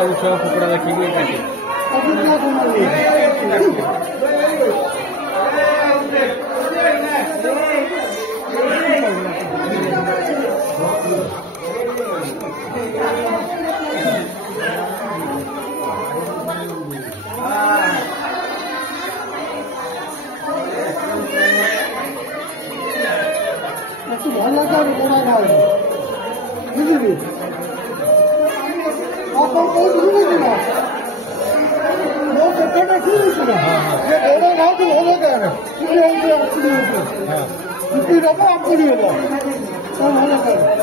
ସବୁ ଛୁଆ କୁକୁଡ଼ା ଦେଖିକି କାଟି ଭଲ ବୁଝିଲି ଆପଣ କହୁଥିଲେ ନା ମୋ ସେଟା ଠିକ ନା ବଡ଼ ଭାଗ ଭଲ କାରଣ ଛୁଟି ଦେବ ଆପଣି ହେବ ଭଲ କାରଣ